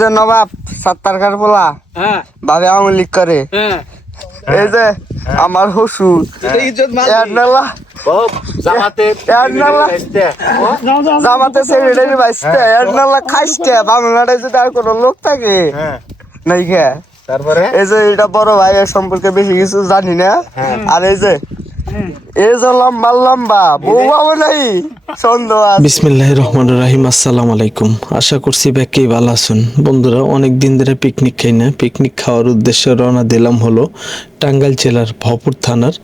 যে নবাব সাত্তারকার পোলা ভাবে আওয়ামী লীগ করে, এই যে আমার শ্বশুর জামাতে সেক্রেটারি বাইসতে খাইছে বাংলাটা যদি আর কোনো লোক থাকে নাই খে। তারপরে এই যে এটা বড় ভাই এর সম্পর্কে বেশি কিছু জানি না। আর এই যে লম্বা লম্বা বউ পাবো নাই সন্দেহ আছে। বিসমিল্লাহির রহমানির রহিম। আসসালামু আলাইকুম। আশা করছি ব্যাকেই ভালো আছেন বন্ধুরা। অনেক দিন ধরে পিকনিক খাই না। পিকনিক খাওয়ার উদ্দেশ্যে রওনা দিলাম হলো টাঙ্গাইল জেলার ভপুর থানার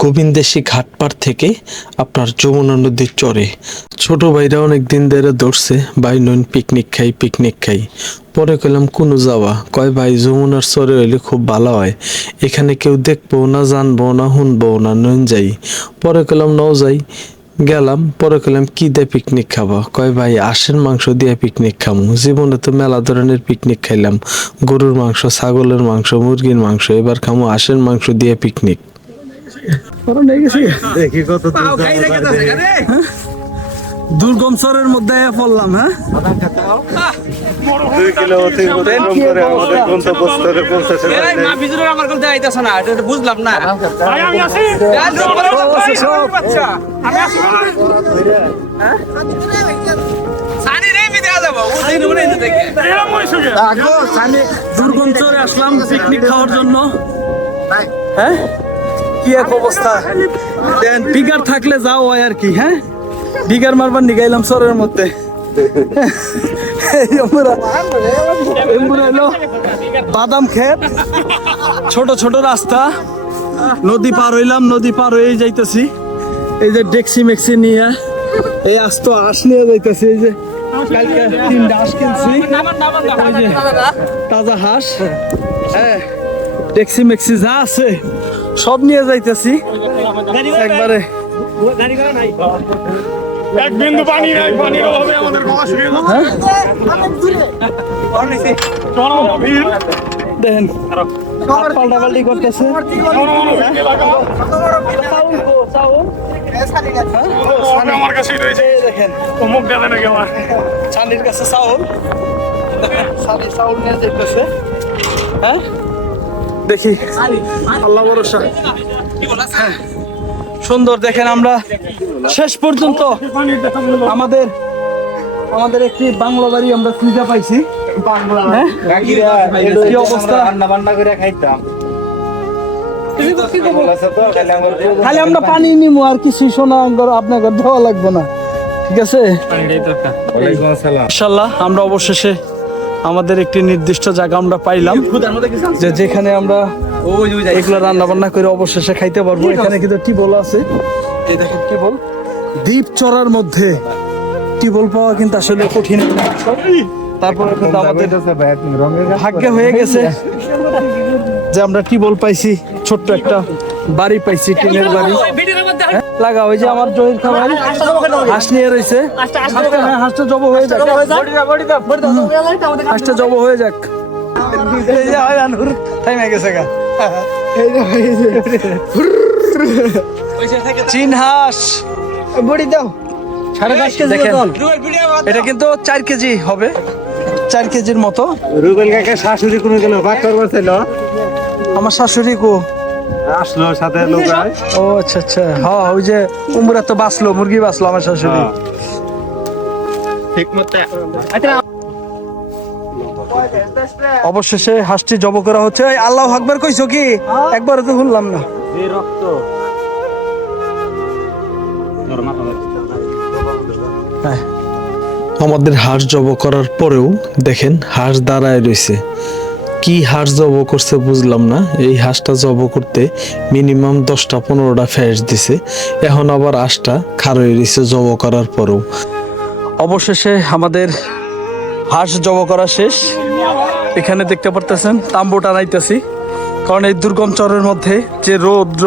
গোবিন্দেশী ঘাটপাড় থেকে আপনার যমুনা নদীর চরে। ছোট ভাইরা অনেক দিন ধরে ধরছে ভাই নইন পিকনিক খাই। পরে কইলাম কোনো যাওয়া, কয় ভাই যমুনার চরে হইলে খুব ভালো হয়, এখানে কেউ দেখবো না, জানবো না, শুনবো না, নইন যাই। পরে কইলাম নও যাই, গেলাম। পরে কইলাম কি দিয়ে পিকনিক খাবা, কয় ভাই আশের মাংস দিয়ে পিকনিক খামু। জীবনে তো মেলা ধরনের পিকনিক খাইলাম, গরুর মাংস, ছাগলের মাংস, মুরগির মাংস, এবার খামু আশের মাংস দিয়ে পিকনিক। দুর্গম চরের মধ্যে পড়লাম। হ্যাঁ, 2 কিলো অতিক্রম করে আমাদের গন্তব্যস্থলে পৌঁছেছে। বুঝলাম না দুর্গম চরে আসলাম পিকনিক খাওয়ার জন্য। হ্যাঁ, কি এক অবস্থা দেন, বিগার থাকলে যাও হয় আর কি। হ্যাঁ, বিগার মারবার নিগাইলাম চরের মধ্যে। বাদাম ক্ষেত, ছোট ছোট রাস্তা, নদী পার হইলাম, নদী পার হয়ে যাইতেছি। এই যে ডেক্সি মেক্সি নিয়ে এই আস্ত হাঁস নিয়ে যাইতেছি। এই যে কালকে 3টা হাঁস কিনছি, তাজা হাঁস। হ্যাঁ, ডেক্সি মেক্সি যা আছে সব নিয়ে যাইতেছি একবারে। এক বিন্দু পানি নাই, পানির অভাবে আমাদের গলা শুকিয়ে যাচ্ছে। দেখেন পাল্টাপাল্টি করতেছে। আমার কাছেই রয়েছে, দেখেন মুখ দেবে না গেলাম ছানির কাছে চাউল নিয়ে যেতেছে। হ্যাঁ, দেখি আল্লাহ ভরসা। হ্যাঁ, সুন্দর। দেখেন আমরা শেষ পর্যন্ত আমাদের একটি বাংলা বাড়ি আমরা খুঁজে পাইছি। কি অবস্থা, খালি আমরা পানি নিমু আর কিছু সোনা আপনাকে দেওয়া লাগবে না, ঠিক আছে? ইনশাল্লাহ আমরা অবশেষে আমাদের একটি নির্দিষ্ট জায়গা আমরা পাইলাম, যে যেখানে আমরা এগুলো রান্না বান্না করে অবশেষে খাইতে পারবো। এখানে কিন্তু টিউবওয়েল আছে, এই দেখেন টিউবওয়েল। দ্বীপ চড়ার মধ্যে টিউবওয়েল পাওয়া কিন্তু আসলে কঠিন। তারপরে কিন্তু আমাদের ভাগ্যে হয়ে গেছে যে আমরা টিউবওয়েল পাইছি, ছোট্ট একটা বাড়ি পাইছি, টিনের বাড়ি। লাগা ওই যে আমার জহির খামার হাঁস নিয়ে রয়েছে। হাঁসটা জব হয়ে যাক, হাঁসটা জব হয়ে যাক। চীন হাঁস বড়ি দাও, এটা কিন্তু 4 কেজি হবে, 4 কেজির মতো। রুবেল কাকা শাশুড়ি কোনো গেল বাক করবার ছিল, আমার শাশুড়ি কো আসলো সাথে লোক। ও আচ্ছা আচ্ছা, হ্যাঁ ওই যে উমরা তো বাঁচলো, মুরগি বাঁচলো আমার শাশুড়ি। অবশেষে হাঁসটি জব করা হচ্ছে। আল্লাহু আকবার কইছো কি? একবারে তো শুনলাম না। আমাদের হাঁস জব করার পরেও দেখেন হাঁস দাঁড়ায় রয়েছে। কি হাঁস জব করছে বুঝলাম না। এই হাঁসটা জব করতে মিনিমাম 10টা-15টা ফ্যাস দিছে। এখন আবার হাঁসটা খাড়া হয়ে রয়েছে জব করার পরেও। অবশেষে আমাদের হাঁস জব করা শেষ। এখানে দেখতে পারতেছেন তাম্বু টানাইতেছি, কারণ এই দুর্গম চরের মধ্যে যে রৌদ্র,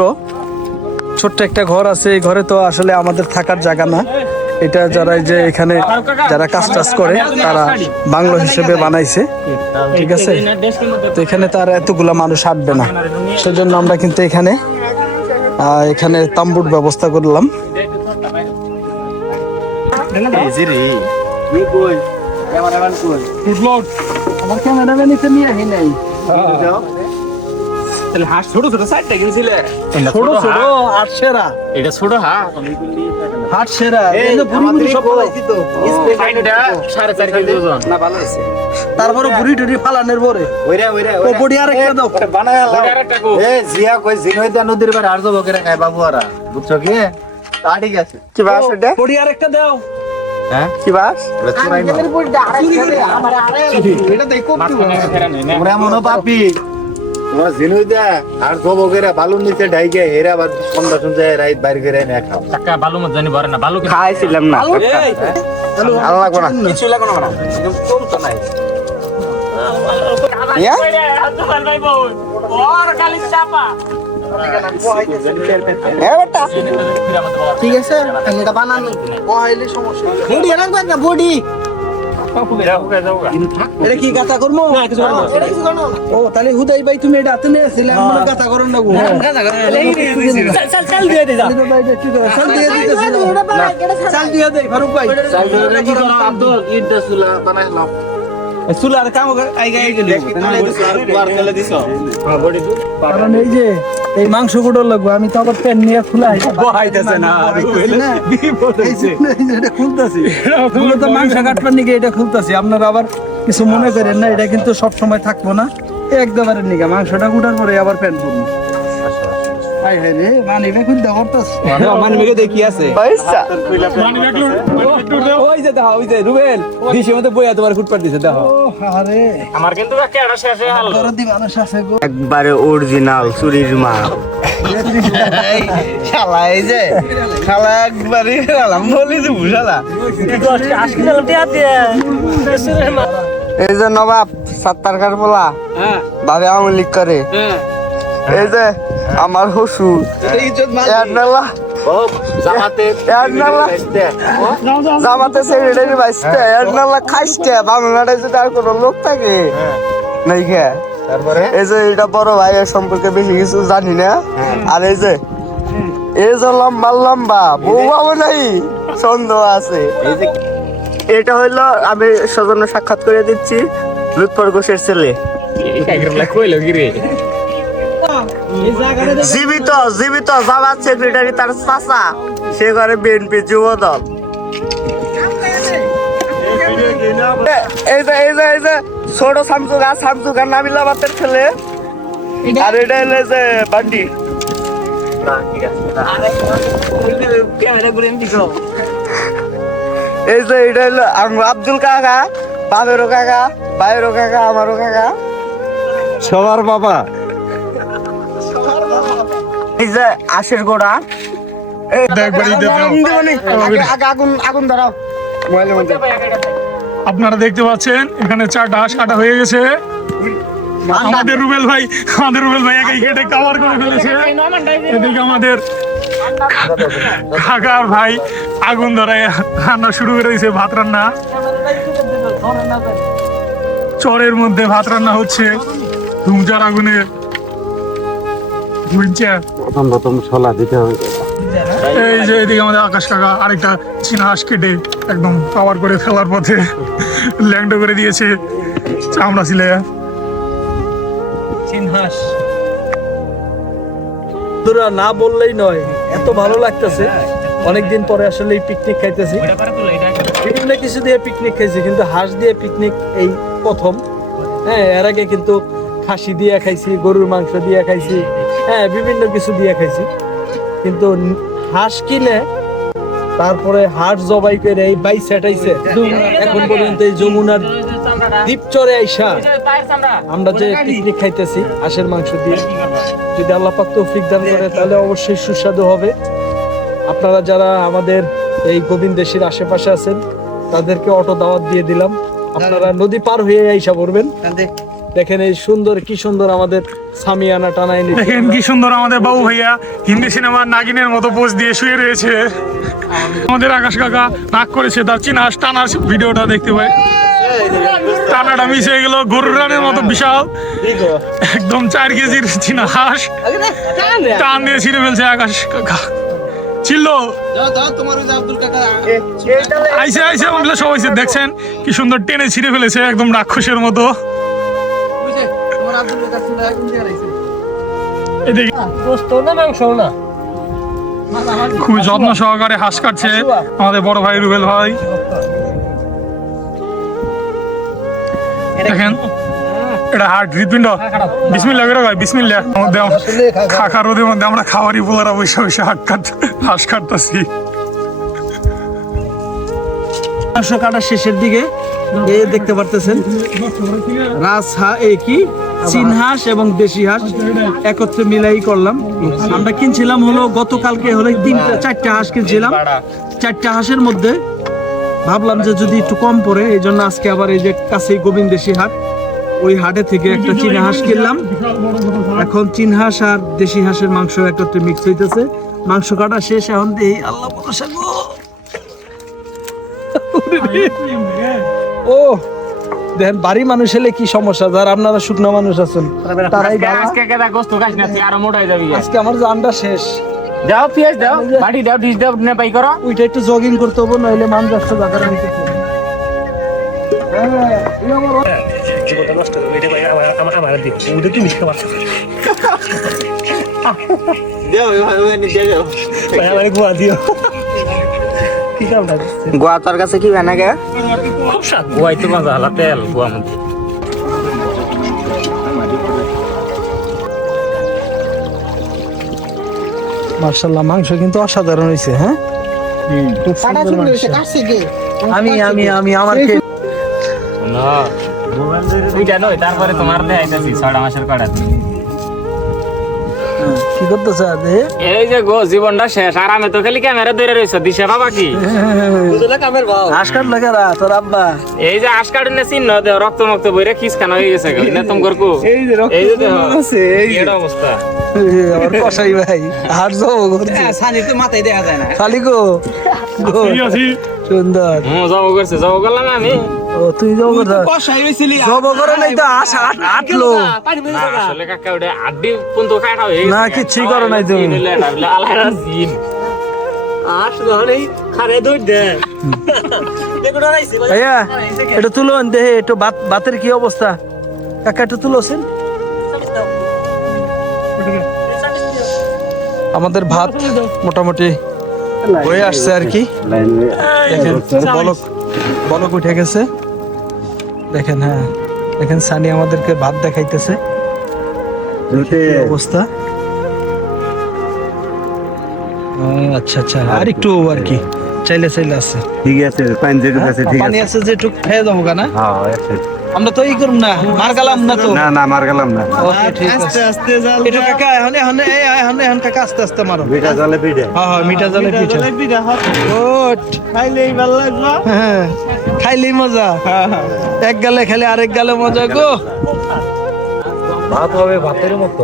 ছোট্ট একটা ঘর আছে, এই ঘরে তো আসলে আমাদের থাকার জায়গা না। এটা যারা এই যে এখানে যারা কাজ টাজ করে তারা বাংলো হিসেবে বানাইছে, ঠিক আছে? তো এখানে তার এতগুলা মানুষ আসবে না, সেজন্য আমরা কিন্তু এখানে তাম্বুর ব্যবস্থা করলাম। আমার ক্যামেরাম্যান এসে নিয়ে আহি নাই তাহলে হাঁস ছোট ছোট সাইডটা কিনছিলে ছোট ছোট আট সেরা এটা ছোট হাঁস হাট সেরা কিন্তু বুড়ি বুড়ি সব ফলাইছি তো সাইডটা 4.5 কেজি ওজন না ভালো হইছে তারপরে বুড়ি টুড়ি ফালানের পরে ও বডি আর একটা দাও আরেকটা গো জিয়া কই জিনইদা নদীর পারে আর যাবো করে খায় বাবুয়ারা বুঝছো কি তা ঠিক আছে কি বাস এটা বডি আর একটা দাও হ্যাঁ কি বাস এটা দেখো তোমরা মনো পাপি তোমরা জিনইদা আর যাবো করে বালুর নিচে ঢাইকে হেরা বাদ সন্ধ্যা সন্ধ্যা রাত বাইরে করে না খাও টাকা বালু মত জানি ভরে না বালু খাইছিলাম না আল্লাহ লাগবো না কিছু লাগো না কম তো নাই ইয়া এ বেটা ঠিক আছে এটা বানানো বহাইলে সমস্যা বডি রাখবে না বডি এটা কি গাতা করবো ও তাহলে হুদাই ভাই তুমি এটা হাতে নিয়ে আসছিলে আমরা গাতা করেন না গো চাল দিয়ে দে চাল দিয়ে দে ফারুক ভাই কি করো আব্দুল ইটটা সুলা বানাই নাও সুলার কাম আইগা গেল কারণ এই যে এই মাংস গুলো লাগবে আমি তো আবার প্যান নিয়ে খুলাই বহাইতেছে না এটা খুলতাছি মূলত মাংস কাটবার নিকে এটা খুলতাছি আপনারা আবার কিছু মনে করেন না এটা কিন্তু সব সময় থাকবো না একবারের নিকে মাংসটা গুটার পরে আবার প্যান করবো হাই হাই রে মানিবে খুলতে করতাছি মানিবে দেখি আছে পয়সা ওই যে দাও ওই যে রুবেল দিশে মধ্যে বইয়া তোমার ফুটপাত দিছে দাও আরে আমার কিন্তু কেডা শেষে হাল দরদি মানুষ আছে গো একবারে অরিজিনাল চুরির মাল শালা এই যে শালা একবারে শালাম বলি যে বুঝালা এই যে নবাব সাত্তারকার বলা ভাবে আওয়ামী লীগ করে এই যে আমার হসুর এরনালা জামাতে সেক্রেটারি বাইসতে এরনালা খাইতে বাংলাদেশে যদি আর কোনো লোক থাকে নাই কে তারপরে এই যে এটা বড় ভাইয়ের সম্পর্কে বেশি কিছু জানি না আর এই যে লম্বা লম্বা বউ বাবু নাই সন্দেহ আছে এটা হইলো আমি সৌজন্য সাক্ষাৎ করে দিচ্ছি লুৎফর ঘোষের ছেলে কইলো কি রে জীবিত জীবিত জামাত সেক্রেটারি তার চাচা সে করে বিএনপি যুব দল এই যে ছোট সামসুগা নাবিলাবাতের ছেলে আর এটা হলো যে বান্ডি এই যে এটা হলো আব্দুল কাকা বাবেরও কাকা ভাইয়েরও কাকা আমারও কাকা সবার বাবা এই যে আশের গোড়া আগুন ধরাও মোবাইলের মধ্যে আপনারা দেখতে পাচ্ছেন এখানে 4টা হাঁস কাটা হয়ে গেছে আমাদের রুবেল ভাই একাই কেটে কভার করে ফেলেছে এদিকে আমাদের কাকার ভাই আগুন ধরায় রান্না শুরু করে দিয়েছে ভাত রান্না চরের মধ্যে ভাত রান্না হচ্ছে ধুমচার আগুনে এই যে এদিকে আমাদের আকাশ কাকা আরেকটা চীনা হাঁস কেটে একদম কভার করে ফেলার পথে ল্যাংটো করে দিয়েছে চামড়া ছিলে চিনহাস তোরা না বললেই নয় এত ভালো লাগতেছে অনেকদিন পরে আসলে এই পিকনিক খাইতেছি বিভিন্ন কিছু দিয়ে পিকনিক খাইছি কিন্তু হাঁস দিয়ে পিকনিক এই প্রথম হ্যাঁ এর আগে কিন্তু খাসি দিয়ে খাইছি গরুর মাংস দিয়ে খাইছি হ্যাঁ বিভিন্ন কিছু দিয়ে খাইছি কিন্তু হাঁস কিনে তারপরে হাঁস জবাই করে এই বাই সেটাইছে এখন পর্যন্ত এই যমুনার দ্বীপচরে আইসা আমরা যে পিকনিক খাইতেছি হাঁসের মাংস দিয়ে যদি আল্লাহ পাক তৌফিক দান করে তাহলে অবশ্যই সুস্বাদু হবে আপনারা যারা আমাদের এই গোবিন্দেশীর আশেপাশে আছেন তাদেরকে অটো দাওয়াত দিয়ে দিলাম আপনারা নদী পার হয়ে আইসা পড়বেন দেখেন এই সুন্দর কি সুন্দর আমাদের সামিয়ানা টানাই নিচ্ছে দেখেন কি সুন্দর আমাদের বাবু ভাইয়া হিন্দি সিনেমার নাগিনের মতো পোজ দিয়ে শুয়ে রয়েছে আমাদের আকাশ কাকা নাক করেছে তার চীনা হাঁস টানার ভিডিওটা দেখতে পাই টানাটা মিস হয়ে গেল গরুর রানের মতো বিশাল একদম 4 কেজির চীনা হাঁস টান দিয়ে ছিঁড়ে ফেলছে আকাশ কাকা ছিল আইসে আইসে সবাই দেখছেন কি সুন্দর টেনে ছিঁড়ে ফেলেছে একদম রাক্ষসের মতো এদিকে গোস্ত না মাংস না খুবই যত্ন সহকারে হাঁস কাটছে আমাদের বড় ভাই রুবেল ভাই। দেখেন এটা হার্ট হৃদপিণ্ড। বিসমিল্লাহ করে ভাই, বিসমিল্লাহ। খাখা রোদের মধ্যে আমরা খাওয়ারই বলারা বসে বসে হাঁস কাটতেছি। মাংস কাটা শেষের দিকে এই দেখতে পারতেছেন চীন হাঁস এবং দেশি হাঁস একত্রে মিলাই করলাম। আমরা কিনছিলাম হলো গতকালকে হলো 4টা হাঁস কিনছিলাম। 4টা হাঁসের মধ্যে ভাবলাম যে যদি একটু কম পড়ে, এই জন্য আজকে আবার এই যে কাছেই গোবিন্দ দেশি হাট, ওই হাটে থেকে একটা চীনা হাঁস কিনলাম। এখন চীন হাঁস আর দেশি হাঁসের মাংস একত্রে মিক্স হইতেছে। মাংস কাটা শেষ, এখন এই আল্লাহ ভরসা গো। ও দেখেন বাড়ি মানুষ হলে কি সমস্যা, যারা আপনারা শুকনো মানুষ আছেন তারাই আজকে আমার জানটা শেষ। যাও পিয়াজ দাও, বাড়ি দাও, ডিশ দাও, না পাই করো। ওইটা একটু জগিং করতে হবে, নইলে মান যাচ্ছে জায়গাটা নিতে গোয়া তোর কাছে কি বানা গে? গোয়াই তো মজা হলা তেল গোয়া মধ্যে। মার্শাল্লাহ মাংস কিন্তু অসাধারণ হয়েছে। হ্যাঁ খুব সুন্দর মাংস। আমি আমার তারপরে তোমার দেখাইতেছি 6 মাসের কাটা। কি করতেছ? এই যে গো জীবনটা শেষ, আর আমি তো খালি ক্যামেরা ধরে রয়েছে দিশা বাবা কি হাঁস কাট লাগে তোর আব্বা। এই যে হাঁস কাটনে চিহ্ন দেহ রক্ত মক্ত বইরে খিসখানা হয়ে গেছে গো না তোমার কো। এই যে রক্ত আছে, এই এর অবস্থা। আমার কসাই ভাই হাড় যাবো করছে। সানি তো মাথায় দেখা যায় না। খালি গো সুন্দর জব করছে, জব করলাম আমি। ও তুই যাবো জব করে নাই তো আটলো আসলে কাকা ওটা আড্ডি পর্যন্ত কাটা হয়ে গেছে না, কিচ্ছুই করো নাই তুমি। আলাদা সিন ভাইয়া এটা তুলো দেহে একটু ভাতের কি অবস্থা কাকা, একটু তুলোছেন। আমাদের ভাত মোটামুটি হয়ে আসছে আর কি। দেখেন বলক উঠে গেছে। দেখেন, হ্যাঁ দেখেন সানি আমাদেরকে ভাত দেখাইতেছে অবস্থা। আচ্ছা আচ্ছা, আর একটু আর কি চাইলে আছে। ঠিক আছে, পানি যেটুকু আছে ঠিক পানি আছে। আছে যে একটু খেয়ে যাবো না। হ্যাঁ আছে। আমরা তো ই করব না, মার গেলাম না তো। না মার গেলাম না। ওকে ঠিক আছে, আস্তে আস্তে জাল একটু কাকা। এখন কাকা আস্তে আস্তে মারো। মিঠা জলে পিঠে। হ্যাঁ মিঠা জলে পিঠে। গুড, খাইলেই ভালো লাগবে। হ্যাঁ খাইলেই মজা। এক গালে খেলে আরেক গালে মজা গো। ভাত হবে ভাতের মতো।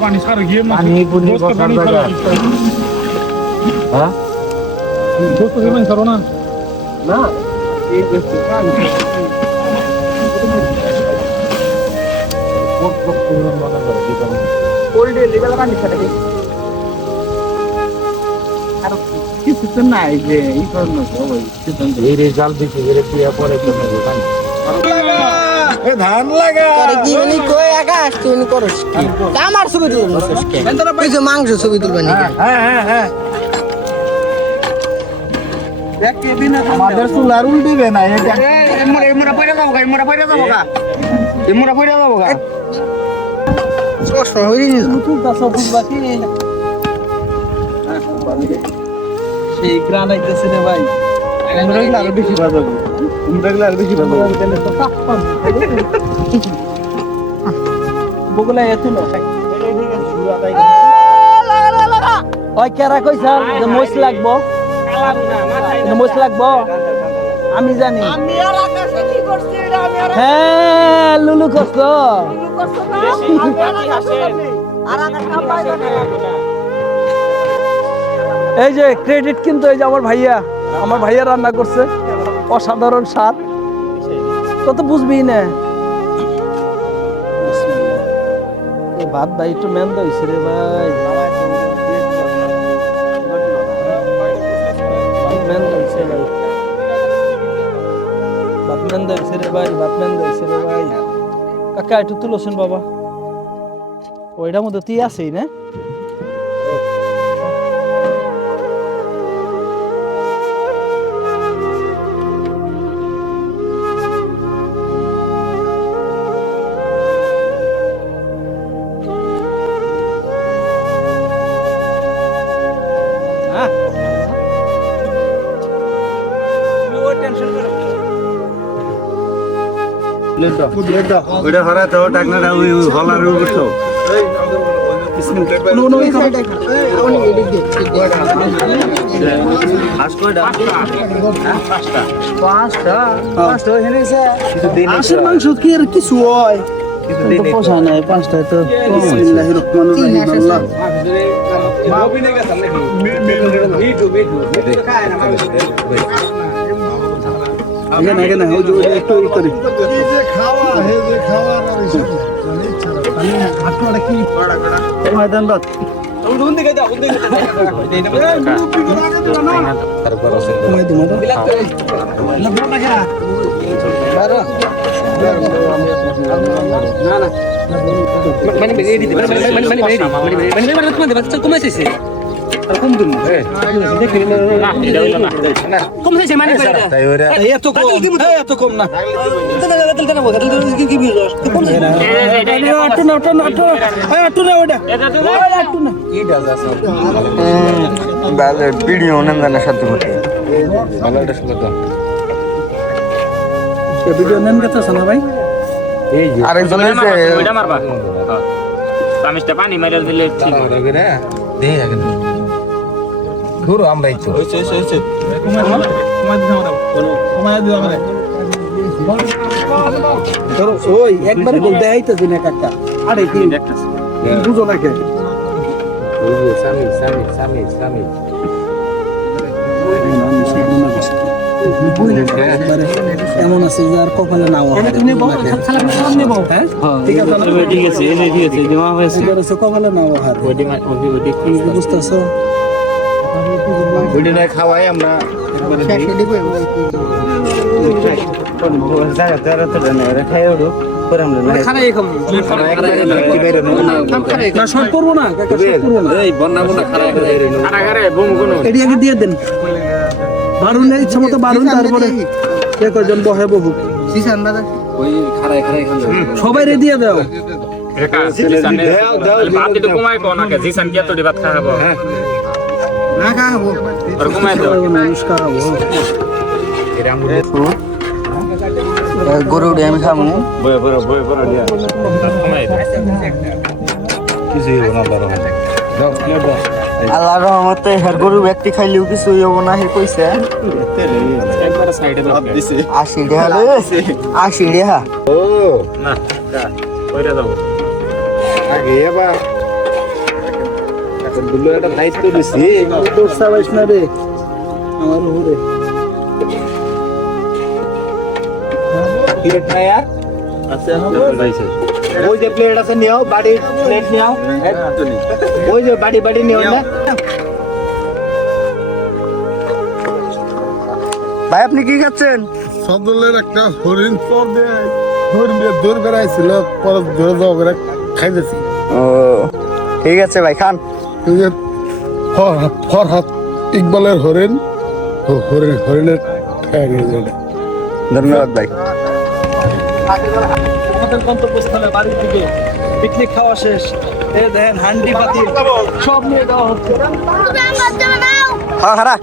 পানি সার গিয়ে পানি পুনি বসার জায়গা হ্যাঁ দোস্ত গেলেন সারো না না এই কোল্ড লেভেল পানি ছাড়া আর কিছু তো নাই যে এই করলো এই রেজাল্ট দিতে গেলে পিয়া পরে তো পানি এ ধান লাগা জীবনী কই আকাশ তুই করস কি আমার ছবি তুলছিস কে তুই যে মাংস ছবি তুলবা নি হ্যাঁ আমাদের চুলার উল্টিবে না এটা এমরা পয়রা যাবো গা প্রশ্ন হইনি সেই গ্রান আইতেছে রে ভাই আরো বেশি ভালো আরো বেশি ভালো বগুলা এতুলো ওই কেরা কইছা যে মস লাগবো মস লাগবো আমি জানি হ্যাঁ লুলু কষ্ট এই যে ক্রেডিট কিন্তু এই যে আমার ভাইয়া রান্না করছে অসাধারণ স্বাদ তো তো বুঝবি না ভাত ভাই একটু মেন্দা হয়েছে রে ভাই ভাত মেন্দা হয়েছে রে ভাই কাকা একটু তুলোছেন বাবা ওইটার মধ্যে তুই আছেই না ওটা হরা তো টাকনাটা ওই হলার উপর তো আসল মাংস কি আর কিছু হয় পোষা নাই পাঁচটায় তো বিসমিল্লাহির রহমানির রহিম আল্লাহ এখানে একটু করি ময়দান বাদ এত কম না ভিডিও নেন জানা সাথে মধ্যে ভিডিও নেন কত শোনা ভাই আরেকজন হইছে ওইটা মারবা তামিজটা পানি মাইরা দিলে ঠিক ধরো আমরাই তো ওই একবারে বলতে আইতেছি না কাকা আরে কি বুঝো না কে এমন আছে যে আর কপালে নাও ঠিক আছে কপালে নাও বুঝতেছো খাওয়াই আমরা খারাই খাম না শর্ট করবো না কাকা শর্ট করবো না কারাগারে বুম কোন এটি আগে দিয়ে দেন বারুন ইচ্ছা মতো বারুন তারপরে কে কয়জন বহে বহু সবাই রে দিয়ে দাও রেখা জিসানে ভাত দিতে কমাই কোন আগে জিসান কি এত ভাত খাবো না খাবো আর কমাই দাও নমস্কার গরু উড়ে আমি খামু কমাই দাও আল্লাহর রহমতে হের গরু ব্যক্তি খাইলেও কিছু হইব না হে কইছে একবার সাইডে দাও 80 টাকা রে 80 টাকা ও না কইরা দাও আগে এবার এখন দুলো একটা দায়িত্ব দিছি তোর সাবাইস না রে আমার হুরে প্লেট না यार আচ্ছা যাইছে ওই যে প্লেট আছে নিও বাড়ি প্লেট নিও ওই যে বাড়ি নিও না ভাই আপনি কি খাচ্ছেন সদলের একটা হরিণ চর দিয়ে দূর বেড়াইছিল পরে ধরে যাওয়া করে খাইতেছি ও ঠিক আছে ভাই খান ফরহাদ ইকবালের হরিণ হরিণের ধন্যবাদ ভাই আমাদের গন্তব্যস্থলে বাড়ির দিকে পিকনিক খাওয়া শেষ এই দেখেন হান্ডি পাতি সব নিয়ে দেওয়া হচ্ছে হ্যাঁ হারা এক